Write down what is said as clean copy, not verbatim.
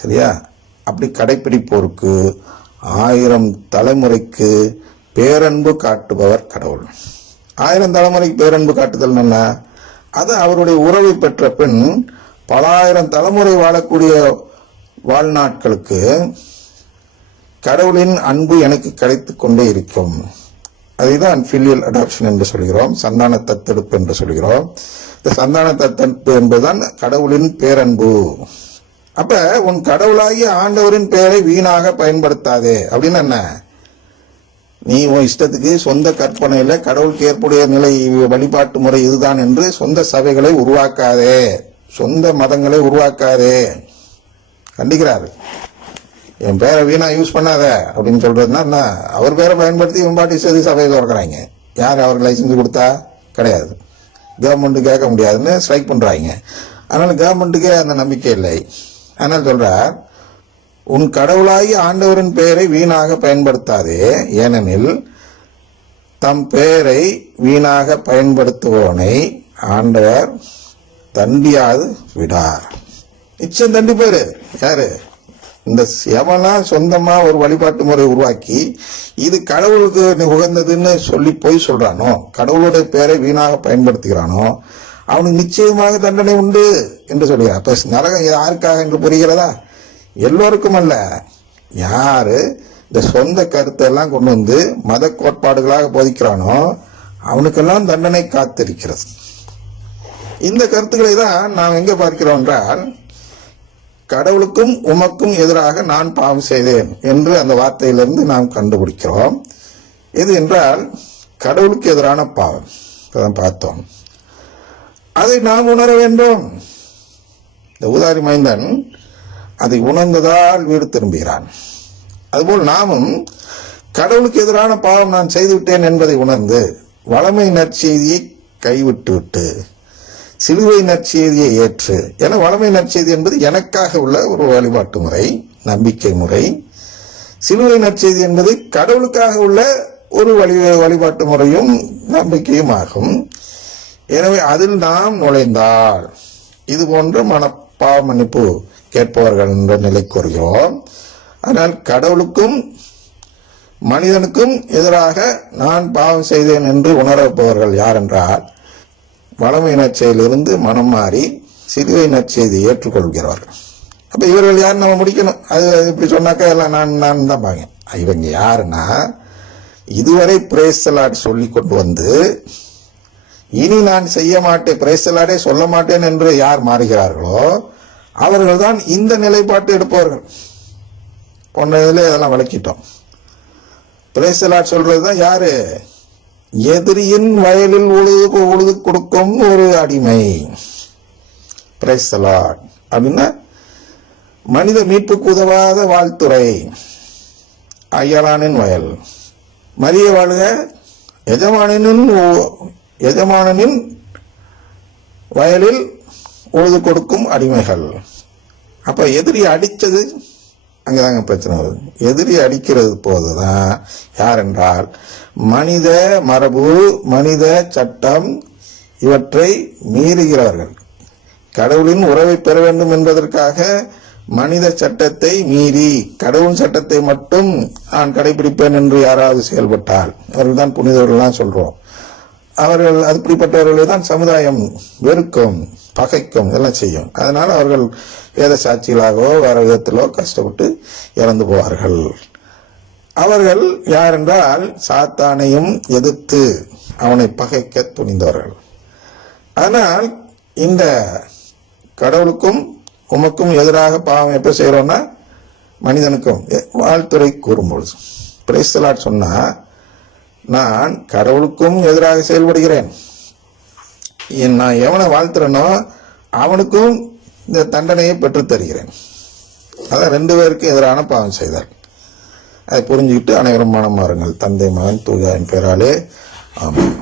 சரியா? அப்படி கடைப்பிடிப்போருக்கு 1000 தலைமுறைக்கு பேரன்பு காட்டுபவர் கடவுள். 1000 தலைமுறைக்கு பேரன்பு காட்டுதல் என்ன? அது அவருடைய உறவை பெற்ற பின் பல 1000 தலைமுறை வாழக்கூடிய வாழ்நாட்களுக்கு கடவுளின் அன்பு எனக்கு கிடைத்து கொண்டே இருக்கும். அதுதான் ஃபிலியல் அடாப்ஷன் என்று சொல்கிறோம், சந்தான தத்தெடுப்பு என்று சொல்கிறோம். இந்த சந்தான தத்தெடுப்பு என்பதுதான் கடவுளின் பேரன்பு. அப்ப உன் கடவுளாகிய ஆண்டவரின் பெயரை வீணாக பயன்படுத்தாதே அப்படின்னு என்ன? நீ உன் இஷ்டத்துக்கு சொந்த கற்பனையில கடவுளுக்கு ஏற்புடைய நிலை வழிபாட்டு முறை இதுதான் என்று சொந்த சபைகளை உருவாக்காதே, சொந்த மதங்களை உருவாக்காதே கண்டிக்கிறாரு. என் பேரை வீணா யூஸ் பண்ணாத அப்படின்னு சொல்றதுன்னா என்ன? அவர் பேரை பயன்படுத்தி இவன் பாட்டி செய்து சபையை திறக்கிறாங்க. யார் அவருக்கு லைசன்ஸ் கொடுத்தா? கிடையாது. கவர்மெண்ட் கேட்க முடியாதுன்னு ஸ்ட்ரைக் பண்றாங்க. அதனால கவர்மெண்ட்டுக்கே அந்த நம்பிக்கை இல்லை. அதனால சொல்றார், உன் கடவுளாகி ஆண்டவரின் பெயரை வீணாக பயன்படுத்தாதே, ஏனெனில் தம் பெயரை வீணாக பயன்படுத்துவோனை ஆண்டவர் தண்டியாது விடார். நிச்சயம் தண்டிப்பாரு. யாரு? இந்த எவனா சொந்தமா ஒரு வழிபாட்டு முறை உருவாக்கி இது கடவுளுக்கு உகந்ததுன்னு சொல்லி போய் சொல்றானோ, கடவுளுடைய பெயரை வீணாக பயன்படுத்துகிறானோ, அவனுக்கு நிச்சயமாக தண்டனை உண்டு என்று சொல்கிறார். அப்ப நரகம் யாருக்காக என்று புரிகிறதா? எல்லோருக்கும் அல்ல. யாரு இந்த சொந்த கருத்தை எல்லாம் கொண்டு வந்து மத கோட்பாடுகளாக போதிக்கிறானோ அவனுக்கெல்லாம் தண்டனை காத்திருக்கிறது. இந்த கருத்துக்களை தான் நாம் எங்க பார்க்கிறோம் என்றால், கடவுளுக்கும் உமக்கும் எதிராக நான் பாவம் செய்தேன் என்று அந்த வார்த்தையிலிருந்து நாம் கண்டுபிடிக்கிறோம். எது என்றால் கடவுளுக்கு எதிரான பாவம். இப்பதான் பார்த்தோம். அதை நாம் உணர வேண்டும். இந்த ஊதாரி மைந்தன் அதை உணர்ந்ததால் வீடு திரும்புகிறான். அதுபோல் நாமும் கடவுளுக்கு எதிரான பாவம் நான் செய்துவிட்டேன் என்பதை உணர்ந்து வளமை நற்செய்தியை கைவிட்டு விட்டு சிலுவை நற்செய்தியை ஏற்று, என வளமை நற்செய்தி என்பது எனக்காக உள்ள ஒரு வழிபாட்டு முறை, நம்பிக்கை முறை. சிலுவை நற்செய்தி என்பது கடவுளுக்காக உள்ள ஒரு வழிபாட்டு முறையும் நம்பிக்கையும் ஆகும். எனவே அதில் நாம் நுழைந்தால் இது போன்ற பாவ மன்னிப்பு கேட்பவர்கள் என்ற நிலைக்கு வருகிறோம். ஆனால் கடவுளுக்கும் மனிதனுக்கும் எதிராக நான் பாவம் செய்தேன் என்று உணரப்பவர்கள் யார் என்றால், வளமை நற்செய்தியிலிருந்து மனம் மாறி சிலுவை நற்செய்தியை ஏற்றுக்கொள்கிறார்கள். அப்ப இவர்கள் யார் நம்ம முடிக்கணும்? அது இப்படி சொன்னாக்கா எல்லாம் நான் தான் பாங்க. இவங்க யாருன்னா, இதுவரை பிரேஸ் தி லார்ட் சொல்லி கொண்டு வந்து இனி நான் செய்ய மாட்டேன், பிரேஸ் தி லார்டே சொல்ல மாட்டேன் என்று யார் மாறுகிறார்களோ அவர்கள் தான் இந்த நிலைப்பாட்டு எடுப்பவர்கள். போன்ற இதில் இதெல்லாம் விளக்கிட்டோம். பிரேஸ் தி லார்ட் சொல்றதுதான் யாரு? எதிரியின் வயலில் உழுது கொடுக்கும் ஒரு அடிமை. பிரேஸ் தி லார்ட் அப்படின்னா மனித மீட்புக்கு உதவாத வாழ்த்துறை, அயலானின் வயல். மரிய வாழ்க எஜமானனின் வயலில் உழுது கொடுக்கும் அடிமைகள். அப்ப எதிரி அடிச்சது அங்கதாங்க பிரச்சனை வருது. எதிரி அடிக்கிறது போதுதான் யார் என்றால் மனித மரபு, மனித சட்டம் இவற்றை மீறுகிறவர்கள். கடவுளின் உறவை பெற வேண்டும் என்பதற்காக மனித சட்டத்தை மீறி கடவுள் சட்டத்தை மட்டும் நான் கடைபிடிப்பேன் என்று யாராவது செயல்பட்டால் அவர்கள் தான் புனிதர்கள் சொல்றோம். அவர்கள் அப்படிப்பட்டவர்களை தான் சமுதாயம் வெறுக்கும், பகைக்கும், எல்லாம் செய்யும். அதனால அவர்கள் வேத சாட்சிகளாகவோ வேற விதத்திலோ கஷ்டப்பட்டு இறந்து போவார்கள். அவர்கள் யார் என்றால் சாத்தானையும் எதிர்த்து அவனை பகைக்க துணிந்தவர்கள். ஆனால் இந்த கடவுளுக்கும் உமக்கும் எதிராக பாவம் எப்ப செய்யறோம்னா மனிதனுக்கும் வாழ்த்துறை கூறும்பொழுது பிரேஸ் தி லார்ட் சொன்னா, நான் கடவுளுக்கும் எதிராக செயல்படுகிறேன், நான் எவனை வாழ்த்துறனோ அவனுக்கும் இந்த தண்டனையை பெற்றுத் தருகிறேன். அதான் 2 பேருக்கு எதிரான பாவம் செய்தார். அதை புரிஞ்சுக்கிட்டு அனைவரும் மனம் மாறுங்கள். தந்தை மகன் தூயாவின் பெயராலே ஆமென்.